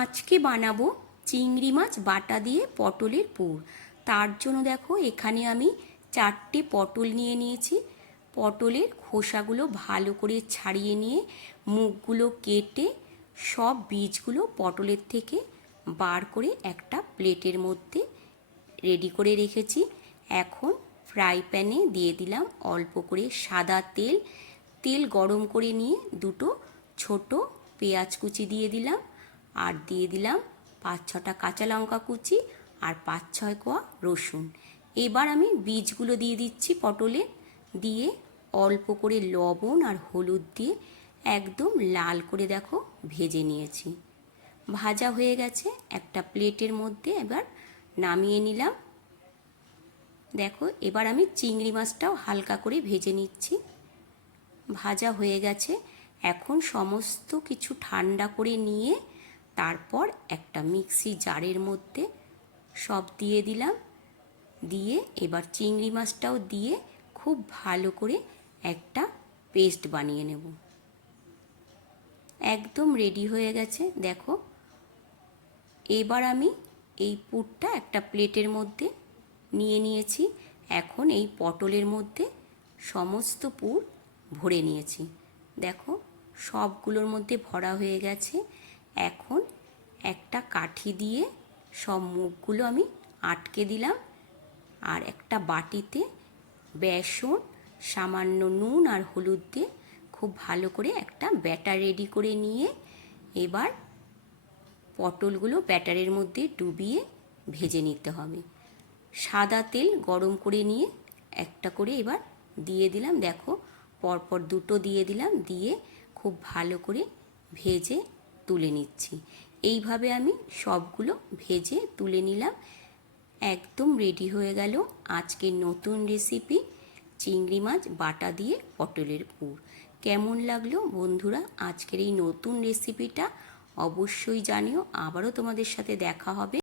আজকে বানাবো চিংড়ি মাছ বাটা দিয়ে পটলের পুর। তার জন্য দেখো এখানে আমি 4টে পটল নিয়ে নিয়েছি। পটলের খোসাগুলো ভালো করে ছাড়িয়ে নিয়ে মুখগুলো কেটে সব বীজগুলো পটলের থেকে বার করে একটা প্লেটের মধ্যে রেডি করে রেখেছি। এখন ফ্রাই প্যানে দিয়ে দিলাম অল্প করে সাদা তেল। তেল গরম করে নিয়ে দুটো ছোট পেঁয়াজ কুচি দিয়ে দিলাম, আর দিয়ে দিলাম 5-6টা কাঁচা লঙ্কা কুচি আর 5-6 কোয়া রসুন। এবার আমি বীজগুলো দিয়ে দিচ্ছি পটলে, দিয়ে অল্প করে লবণ আর হলুদ দিয়ে একদম লাল করে দেখো ভেজে নিয়েছি। ভাজা হয়ে গেছে, একটা প্লেটের মধ্যে এবার নামিয়ে নিলাম। দেখো এবার আমি চিংড়ি মাছটাও হালকা করে ভেজে নিচ্ছি। ভাজা হয়ে গেছে, এখন সমস্ত কিছু ঠান্ডা করে নিয়ে তারপর একটা মিক্সি জারের মধ্যে সব দিয়ে দিলাম। দিয়ে এবার চিংড়ি মাছটাও দিয়ে খুব ভালো করে একটা পেস্ট বানিয়ে নেব। একদম রেডি হয়ে গেছে দেখো। এবার আমি এই পুরটা একটা প্লেটের মধ্যে নিয়ে নিয়েছি। এখন এই পটলের মধ্যে সমস্ত পুর ভরে নিয়েছি। দেখো সবগুলোর মধ্যে ভরা হয়ে গেছে। এখন একটা কাঠি দিয়ে সব মুখগুলো আমি আটকে দিলাম, আর একটা বাটিতে বেসন, সামান্য নুন আর হলুদ দিয়ে খুব ভালো করে একটা ব্যাটার রেডি করে নিয়ে এবার পটলগুলো ব্যাটারের মধ্যে ডুবিয়ে ভেজে নিতে হবে। সাদা তেল গরম করে নিয়ে একটা করে এবার দিয়ে দিলাম। দেখো পরপর দুটো দিয়ে দিলাম, দিয়ে খুব ভালো করে ভেজে তুলে নিচ্ছি। এইভাবে আমি সবগুলো ভেজে তুলে নিলাম। একদম রেডি হয়ে গেল আজকের নতুন রেসিপি চিংড়ি মাছ বাটা দিয়ে পটলের পুর। কেমন লাগলো বন্ধুরা আজকের এই নতুন রেসিপিটা? অবশ্যই জানিও। আবারও তোমাদের সাথে দেখা হবে।